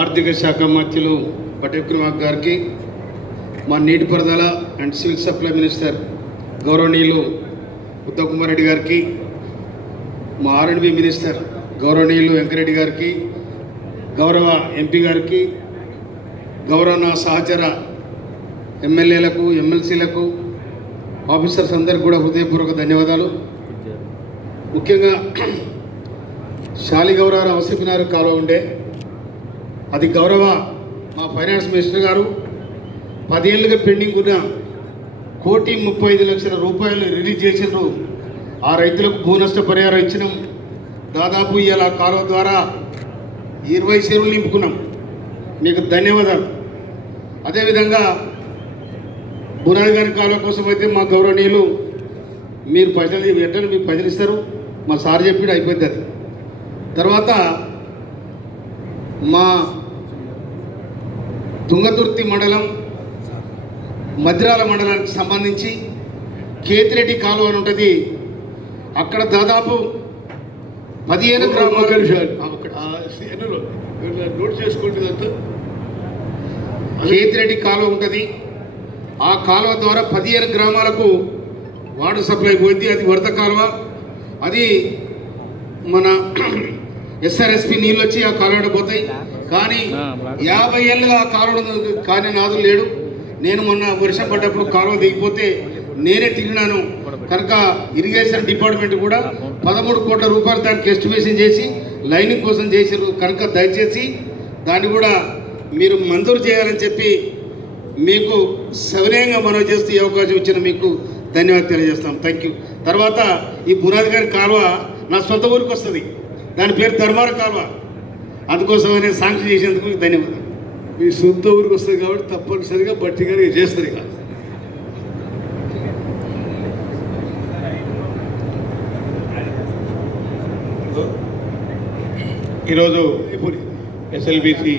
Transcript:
ఆర్థిక శాఖ మంత్రులు బటేకుమార్ గారికి, మా నీటిపారుదల అండ్ సివిల్ సప్లై మినిస్టర్ గౌరవనీయులు ఉత్తమ్ కుమార్ రెడ్డి గారికి, మా ఆర్ఎండ్బి మినిస్టర్ గౌరవనీయులు వెంకరెడ్డి గారికి, గౌరవ ఎంపీ గారికి, గౌరవ నా సహచర ఎమ్మెల్యేలకు, ఎమ్మెల్సీలకు, ఆఫీసర్స్ అందరికి కూడా హృదయపూర్వక ధన్యవాదాలు. ముఖ్యంగా శాలిగౌరవ వసతినారు కాలువ ఉండే, అది గౌరవ మా ఫైనాన్స్ మినిస్టర్ గారు 10 ఏళ్ళుగా పెండింగ్ ఉన్న 1,35,00,000 రూపాయలు రిలీజ్ చేసినారు. ఆ రైతులకు భూ నష్ట పరిహారం ఇచ్చినాం. దాదాపు ఇలా కాలువ ద్వారా 20 చెరువులు నింపుకున్నాం. మీకు ధన్యవాదాలు. అదేవిధంగా బునాది గారి కాలువ కోసం అయితే మా గౌరవనీయులు మీరు పైసలు ఎట్లా మీకు పైసలు ఇస్తారు, మా సార్ చెప్పి అయిపోతుంది. అది తర్వాత మా తుంగతుర్తి మండలం, మద్రాల మండలానికి సంబంధించి కేతిరెడ్డి కాలువ అని ఉంటుంది. అక్కడ దాదాపు 15 గ్రామాలు నోట్ చేసుకోండి. కేతిరెడ్డి కాలువ ఉంటుంది. ఆ కాలువ ద్వారా 15 గ్రామాలకు వాటర్ సప్లై పోయింది. అది వరద కాలువ. అది మన ఎస్ఆర్ఎస్పి నీళ్ళు వచ్చి ఆ కాలువలో పోతాయి. కానీ 50 ఏళ్ళుగా ఆ కాలువ కానీ నాదులు లేడు. నేను మొన్న వర్షం పడ్డప్పుడు కాలువ దిగిపోతే నేనే తిరిగినాను. కనుక ఇరిగేషన్ డిపార్ట్మెంట్ కూడా 13 కోట్ల రూపాయలు దానికి ఎస్టిమేషన్ చేసి లైనింగ్ కోసం చేశారు. కనుక దయచేసి దాన్ని కూడా మీరు మంజూరు చేయాలని చెప్పి మీకు సవినయంగా మనవి చేస్తూ ఈ అవకాశం ఇచ్చిన మీకు ధన్యవాదాలు తెలియజేస్తాం. Thank you. తర్వాత ఈ బునాది గారి కాలువ నా సొంత ఊరికి వస్తుంది. దాని పేరు ధర్మార కాలువ. అందుకోసమనే శాంక్షన్ చేసేందుకు మీకు ధన్యవాదాలు. మీ సొంత ఊరికి వస్తుంది కాబట్టి తప్పనిసరిగా బట్టి గారు చేస్తారు. ఇక ఈరోజు ఎస్ఎల్బిసి